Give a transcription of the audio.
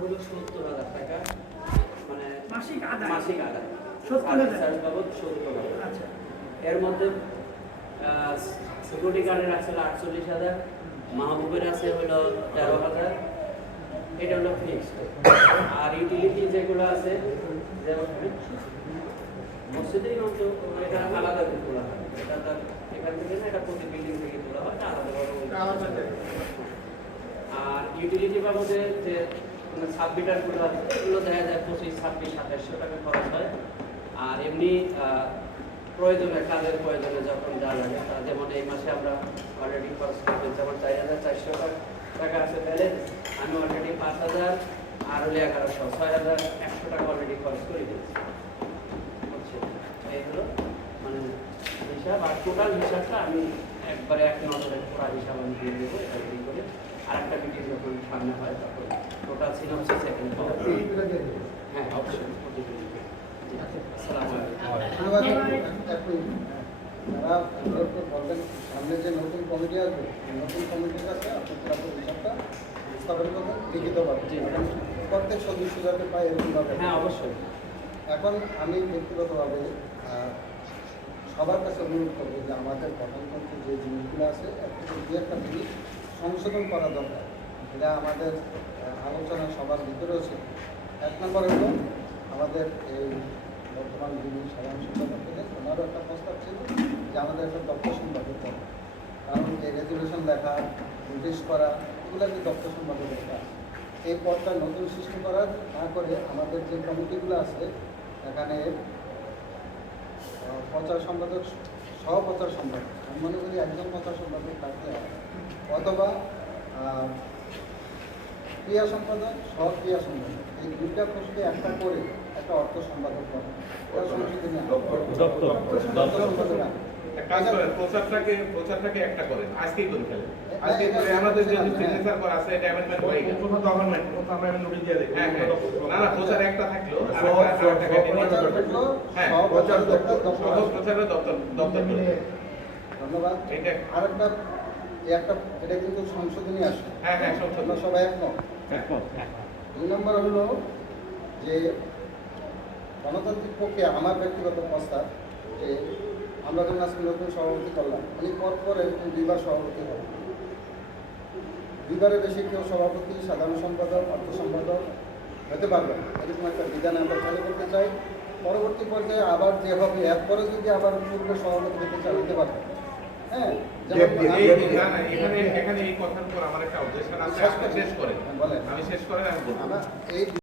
হলো ৭০,০০০ টাকা, মানে মাসিক আদায়। মাসিক আদায় ৭০,০০০ চার্জ বাবদ ৭০,০০০। আচ্ছা, এর মধ্যে সিকিউরিটি গার্ডের আছে হলো ৪৮,০০০, মাহবুবের আছে হলো ১৩,০০০, এটা হলো ফিক্সড। আর ইউটিলিটি যেগুলো আছে, যেমন মসজিদের তো এটা আলাদা করে তোলা হয়, এটা তার এখান থেকে না, এটা প্রতি বিল্ডিং থেকে তোলা হয়, এটা আলাদাভাবে। আর ইউটিলিটি বাবদে যে সাবমিটারগুলো আছে এগুলো দেখা যায় ২৫, ২৬, ২৭০০ টাকা খরচ হয়। আর এমনি প্রয়োজনে, কাজের প্রয়োজনে যখন যা লাগে, যেমন এই মাসে আমরা অলরেডি খরচ করে ফেলছি, আমার ৪,৪০০ টাকা আছে ব্যালেন্স, আমি অলরেডি ৫,০০০ আর হলে ১১০০, ৬,১০০ টাকা অলরেডি খরচ করে দিয়েছি। এই হলো মানে হিসাব। আর টোটাল হিসাবটা আমি একবারে এক নজরে পুরো হিসাব আমি দিয়ে দেবো, এটা রেডি করে। আর একটা মিটিং যখন সামনে হয় তখন টোটাল সিনাপসিস সেকেন্ড পাওয়া। হ্যাঁ, অবশ্যই। আসসালামু আলাইকুম। যারা বলবেন সামনে যে নতুন কমিটি আসবে, নতুন কমিটির কাছে আপনার হিসাবটা স্থাপন করবেন লিখিতভাবে, প্রত্যেক সদস্য যাতে পায় এরকমভাবে। হ্যাঁ, অবশ্যই। এখন আমি ব্যক্তিগতভাবে সবার কাছে অনুরোধ করবো যে আমাদের গঠনতন্ত্রে যে জিনিসগুলো আছে দু একটা জিনিস সংশোধন করা দরকার, এটা আমাদের আলোচনা সবার ভিতরেও ছিল। এক নম্বর হলো আমাদের এই বর্তমান যিনি সাধারণ সম্পাদক ছিলেন, ওনারও একটা প্রস্তাব ছিল যে আমাদের একটা দপ্তর সম্পাদক দরকার, কারণ এই রেজুলেশন লেখা, নোটিশ করা, এগুলো যে দপ্তর সম্পাদক দরকার। এই পদটা নতুন সৃষ্টি করার না করে আমাদের যে কমিটিগুলো আছে এখানে প্রচার সম্পাদক, সহপ্রচার সম্পাদক, আমি মনে করি একজন প্রচার সম্পাদক থাকলে হয়, অথবা ক্রিয়া সম্পাদক, সহক্রিয়া সম্পাদক, এই দুইটা পোস্টে একটা করে একটা অর্থ সম্পাদক করা, প্রচারটাকে একটা করেন, আজকেই করে ফেলেন। আজকে করে আমাদের যে সিগনেচার করা আছে এটা অ্যামেন্ডমেন্ট হয়ে গেল। প্রথম গভর্নমেন্ট, প্রথম আমরা নোটিশ দিয়ে দেই। হ্যাঁ, না না, প্রচার একটা থাকলো, আর একটা হ্যাঁ, প্রচার দপ্তর, প্রচারের দপ্তর করে। ধন্যবাদ। এটা আরেকটা একটা, এটা কিন্তু সংশোধনী আসে। হ্যাঁ হ্যাঁ, সংশোধন সবাই একমত। দুই নম্বর হলো যে গণতান্ত্রিক পক্ষে আমার ব্যক্তিগত প্রস্তাব যে আমরা যখন আজকে নতুন সভাপতি করলাম, উনি পর এরকম দুইবার সভাপতি হবে, দুইবারের বেশি কেউ সভাপতি, সাধারণ সম্পাদক, অর্থ সম্পাদক হতে পারবে না, এরকম একটা বিধান আমরা চালু করতে চাই। পরবর্তী পর্যায়ে আবার যে হবে, এরপরে যদি আবার পূর্ব সভাপতি হতে চাই হতে পারবে। হ্যাঁ, এখানে এই কথার উপর আমার একটা অবজেকশন আছে, শেষ করে বলেন, আমি শেষ করে আমরা এই